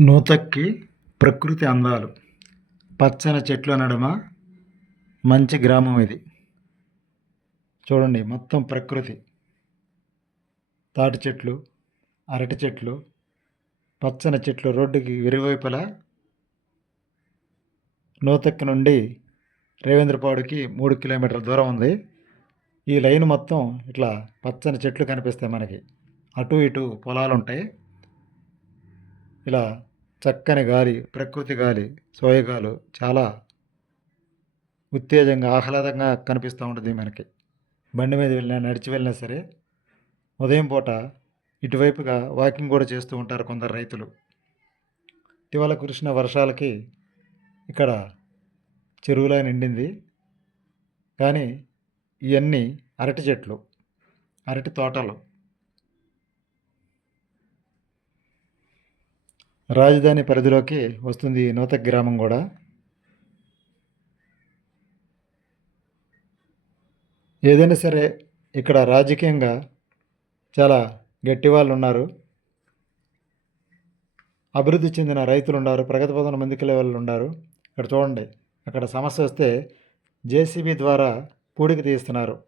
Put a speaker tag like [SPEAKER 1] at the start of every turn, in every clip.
[SPEAKER 1] నూతక్కి ప్రకృతి అందాలు. పచ్చని చెట్ల నడుమ మంచి గ్రామం ఇది. చూడండి మొత్తం ప్రకృతి. తాటి చెట్లు అరటి చెట్లు పచ్చని చెట్లు రోడ్డుకి ఇరువైపులా నూతక్కి నుండి రేవేంద్రపాడుకి మూడు కిలోమీటర్ల దూరం ఉంది. ఈ లైన్ మొత్తం ఇట్లా పచ్చని చెట్లు కనిపిస్తాయి మనకి. అటు ఇటు పొలాలు ఉంటాయి ఇలా చక్కని గాలి ప్రకృతి గాలి సోయగాలు చాలా ఉత్తేజంగా ఆహ్లాదంగా కనిపిస్తూ ఉంటుంది మనకి. బండి మీద వెళ్ళినా నడిచి వెళ్ళినా సరే ఉదయం పూట ఇటువైపుగా వాకింగ్ కూడా చేస్తూ ఉంటారు కొందరు రైతులు. ఇటీవల కురిసిన వర్షాలకి ఇక్కడ చెరువులా నిండింది. కానీ ఇవన్నీ అరటి చెట్లు అరటి తోటలు రాజధాని పరిధిలోకి వస్తుంది నూతక్ గ్రామం కూడా. ఏదైనా సరే ఇక్కడ రాజకీయంగా చాలా గట్టి వాళ్ళు ఉన్నారు. అభివృద్ధి చెందిన రైతులు ఉన్నారు ప్రగతి పదన ముందుకెళ్ళే వాళ్ళు ఉన్నారు. ఇక్కడ చూడండి అక్కడ సమస్య వస్తే జేసీబీ ద్వారా పూడికి తీస్తున్నారు.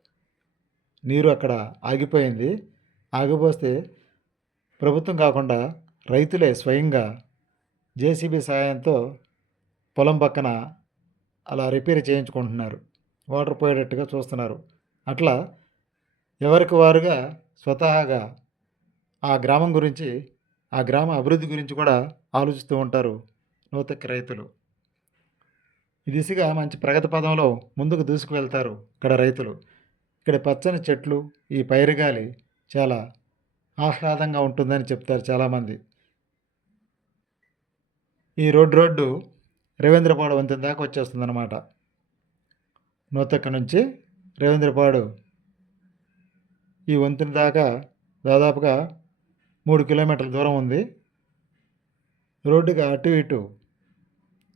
[SPEAKER 1] నీరు అక్కడ ఆగిపోయింది. ఆగిపోస్తే ప్రభుత్వం కాకుండా రైతులే స్వయంగా జేసీబీ సహాయంతో పొలం పక్కన అలా రిపేర్ చేయించుకుంటున్నారు. వాటర్ పోయేటట్టుగా చూస్తున్నారు. అట్లా ఎవరికి వారుగా స్వతహాగా ఆ గ్రామం గురించి ఆ గ్రామ అభివృద్ధి గురించి కూడా ఆలోచిస్తూ ఉంటారు నూతక్కి రైతులు. ఈ దిశగా మంచి ప్రగతి పదంలో ముందుకు దూసుకు వెళ్తారు ఇక్కడ రైతులు. ఇక్కడ పచ్చని చెట్లు ఈ పైరుగాలి చాలా ఆహ్లాదంగా ఉంటుందని చెప్తారు చాలామంది. ఈ రోడ్డు రోడ్డు రవీంద్రపాడు వంతెన దాకా వచ్చేస్తుంది అనమాట నూతక్క నుంచి రవీంద్రపాడు ఈ వంతెన దాకా దాదాపుగా మూడు కిలోమీటర్ల దూరం ఉంది. రోడ్డుగా అటు ఇటు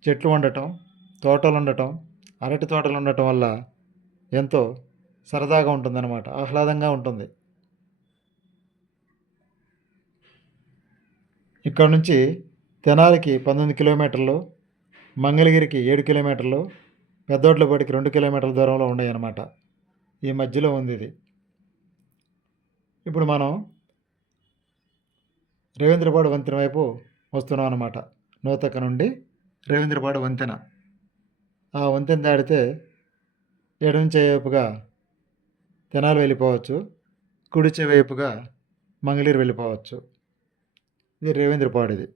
[SPEAKER 1] చెట్లు ఉండటం తోటలు ఉండటం అరటి తోటలు ఉండటం వల్ల ఎంతో సరదాగా ఉంటుందన్నమాట ఆహ్లాదంగా ఉంటుంది. ఇక్కడ నుంచి తెనాలికి పంతొమ్మిది కిలోమీటర్లు మంగళగిరికి ఏడు కిలోమీటర్లు పెద్దోట్లపాటికి రెండు కిలోమీటర్ల దూరంలో ఉన్నాయి అన్నమాట ఈ మధ్యలో ఉంది ఇది. ఇప్పుడు మనం రవీంద్రపాడు వంతెన వైపు వస్తున్నాం అన్నమాట నూతక నుండి రవీంద్రపాడు వంతెన. ఆ వంతెన దాడితే ఎడంచే వైపుగా తెనాలి వెళ్ళిపోవచ్చు కుడిచే వైపుగా మంగళగిరి వెళ్ళిపోవచ్చు. ఇది రవీంద్రపాడు ఇది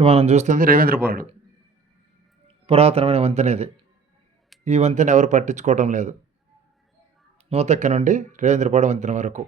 [SPEAKER 1] ఇప్పుడు మనం చూస్తుంది రేవేంద్రపాడు పురాతనమైన వంతెన ఇది. ఈ వంతెన ఎవరు పట్టించుకోవటం లేదు. నూతక్క నుండి రేవేంద్రపాడు వంతెన వరకు.